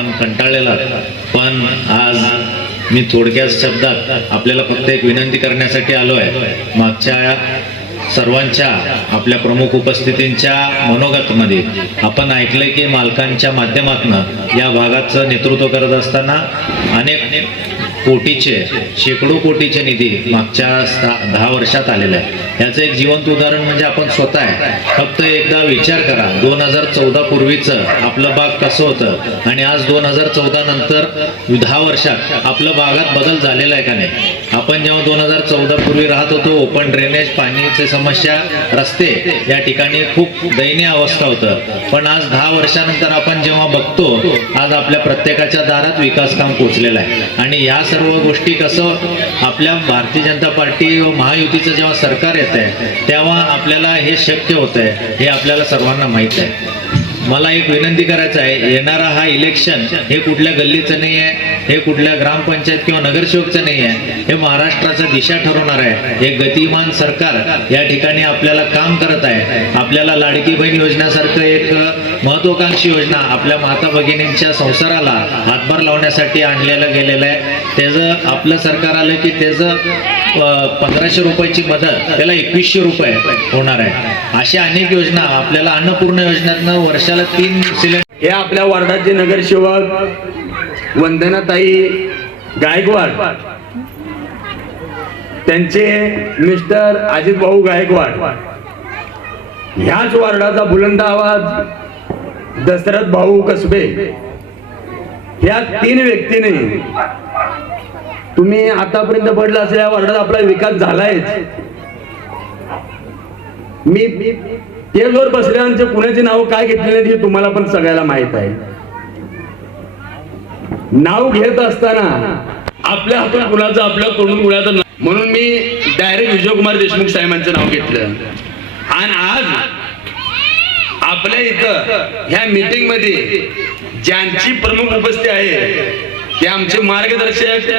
कंटाळलेला पण आज मी थोडक्यात शब्दात आपल्याला फक्त एक विनंती करण्यासाठी आलो आहे. मागच्या सर्वांच्या आपल्या प्रमुख उपस्थितींच्या मनोगतमध्ये आपण ऐकलंय की मालकांच्या माध्यमातून या भागाचं नेतृत्व करत असताना अनेक कोटीचे शेकडो कोटीचे निधी मागच्या दहा वर्षात आलेले आहे याचं एक जिवंत उदाहरण म्हणजे आपण स्वतः आहे. फक्त एकदा विचार करा दोन हजार चौदा पूर्वीचं आपलं बाग कसं होतं? आणि आज दोन हजार चौदा नंतर दहा वर्षात आपलं बागात बदल झालेला आहे का नाही? आपण जेव्हा दोन हजार चौदा पूर्वी राहत होतो ओपन ड्रेनेज पाण्याची समस्या रस्ते या ठिकाणी खूप दयनीय अवस्था होतं. पण आज दहा वर्षानंतर आपण जेव्हा बघतो आज आपल्या प्रत्येकाच्या दारात विकास काम पोहोचलेलं आहे. आणि या सर्व गोष्टी कसं आपल्या भारतीय जनता पार्टी व महायुतीचं जेव्हा सरकार येत आहे तेव्हा आपल्याला हे शक्य होत आहे हे आपल्याला सर्वांना माहीत आहे. मला एक विनंती करायचं आहे येणारा हा इलेक्शन हे कुठल्या गल्लीचं नाही आहे हे कुठल्या ग्रामपंचायत किंवा नगरसेवकचं नाही आहे हे महाराष्ट्राचं दिशा ठरवणार आहे. हे गतिमान सरकार या ठिकाणी आपल्याला काम करत आहे. आपल्याला लाडकी बहीण योजनेसारखं एक महत्वाकांक्षी योजना आपल्या माता भगिनींच्या संसाराला हातभार लावण्यासाठी आणलेलं गेलेलं आहे. त्याचं आपलं सरकार आलं की त्याचं पंधराशे रुपयाची मदत त्याला एकवीसशे रुपये होणार आहे. अशा अनेक योजना आपल्याला अन्नपूर्ण योजनातनं वर्षाला तीन सिलेंडर हे आपल्या वार्डाचे नगरसेवक वंदनाताई गायकवाड. त्यांचे मिस्टर अजित भाऊ गायकवाड. ह्याच वार्डाचा बुलंद आवाज दशरथ भाऊ कसबे. ह्या तीन व्यक्तीने तुम्ही आतापर्यंत पडला असेल या वार्डात आपला विकास झालाय मी टेबलवर बसल्यानंतर कुणाची नाव काय घेतली नाही हे तुम्हाला पण सगळ्याला माहीत आहे. नाव घेत असताना आपल्या हातून कुणाचं आपल्या तोंडून कुणाचं म्हणून मी डायरेक्ट विजयकुमार देशमुख साहेबांचं नाव घेतलं. आणि आज आपल्या इथं ह्या मीटिंगमध्ये ज्यांची प्रमुख उपस्थिती आहे ते आमचे मार्गदर्शक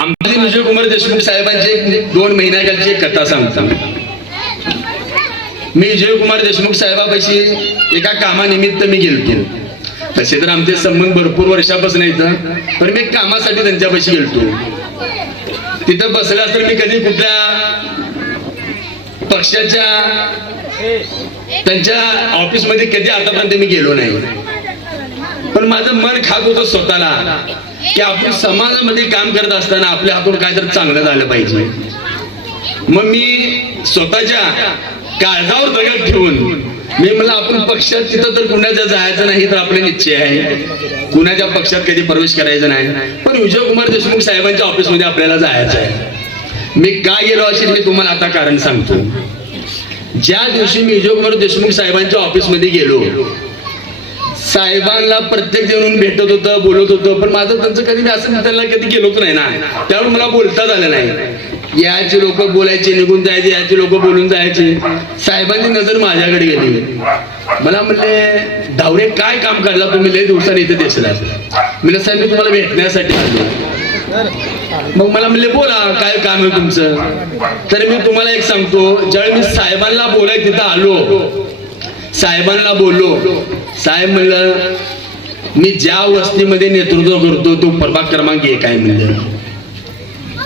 आमचे विजयकुमार देशमुख साहेबांची दोन महिन्याकालची एक कथा सांगतो. मी विजयकुमार देशमुख साहेबापाशी एका कामानिमित्त मी गेलतो. तसे तर आमचे संबंध भरपूर वर्षापासून येतं पण मी कामासाठी त्यांच्यापाशी गेलतो. तिथं बसला तर मी कधी कुठल्या पक्षाच्या त्यांच्या ऑफिसमध्ये कधी आतापर्यंत मी गेलो नाही. पण माझं मन खात होतं स्वतःला की आपण समाजामध्ये काम करत असताना आपल्या हातून काय तर चांगलं झालं पाहिजे. मग मी स्वतःच्या काळजावर दगड ठेवून. मी मला आपण पक्षात तिथं तर कुणाच्या जायचं नाही तर आपले निश्चय आहे. कुणाच्या पक्षात कधी प्रवेश करायचा नाही. पण विजयकुमार देशमुख साहेबांच्या ऑफिसमध्ये आपल्याला जायचं आहे. मी का गेलो असेल मी तुम्हाला आता कारण सांगतो. ज्या दिवशी मी विजयकुमार देशमुख साहेबांच्या ऑफिसमध्ये गेलो साहेबांना प्रत्येक जण भेटत होतं बोलत होतं पण माझं त्यांचं कधी मी असं त्यांना कधी गेलोच नाही ना. त्यामुळे मला बोलता झालं नाही. याचे लोक बोलायचे निघून जायचे याचे लोक बोलून जायचे. साहेबांची नजर माझ्याकडे गेली. मला म्हणले धावडे काय काम काढला तुम्ही? लय दिवसाने इथे दिसला मी साहेब मी तुम्हाला भेटण्यासाठी आलो. मग मला म्हणले बोला काय काम आहे तुमचं? तर मी तुम्हाला एक सांगतो ज्यावेळी मी साहेबांना बोलाय तिथं आलो साहेबांना बोललो साहेब म्हणलं मी ज्या वस्तीमध्ये नेतृत्व करतो तो प्रभाग क्रमांक एक आहे म्हणलं.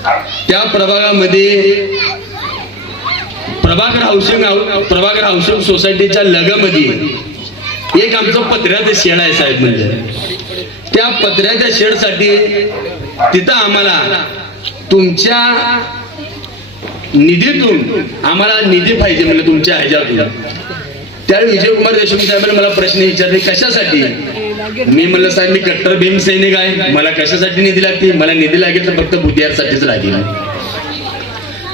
त्या प्रभागामध्ये प्रभाकर हाऊसिंग प्रभाकर हाऊसिंग सोसायटीच्या लगमध्ये एक आमचं पत्र्याचं शेड आहे साहेब म्हणजे त्या पत्र्याच्या शेडसाठी तिथं आम्हाला तुमच्या निधीतून आम्हाला निधी पाहिजे म्हणजे तुमच्या ह्याच्यातून. त्यावेळी विजयकुमार देशमुख साहेबांनी मला प्रश्न विचारले कशासाठी? मी म्हणलं साहेब मी कट्टर भीम सैनिक आहे. मला कशासाठी निधी लागते? मला निधी लागेल तर फक्त बुद्धिहारसाठीच लागेल.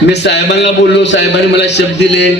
मी साहेबांना बोललो साहेबांनी मला शब्द दिले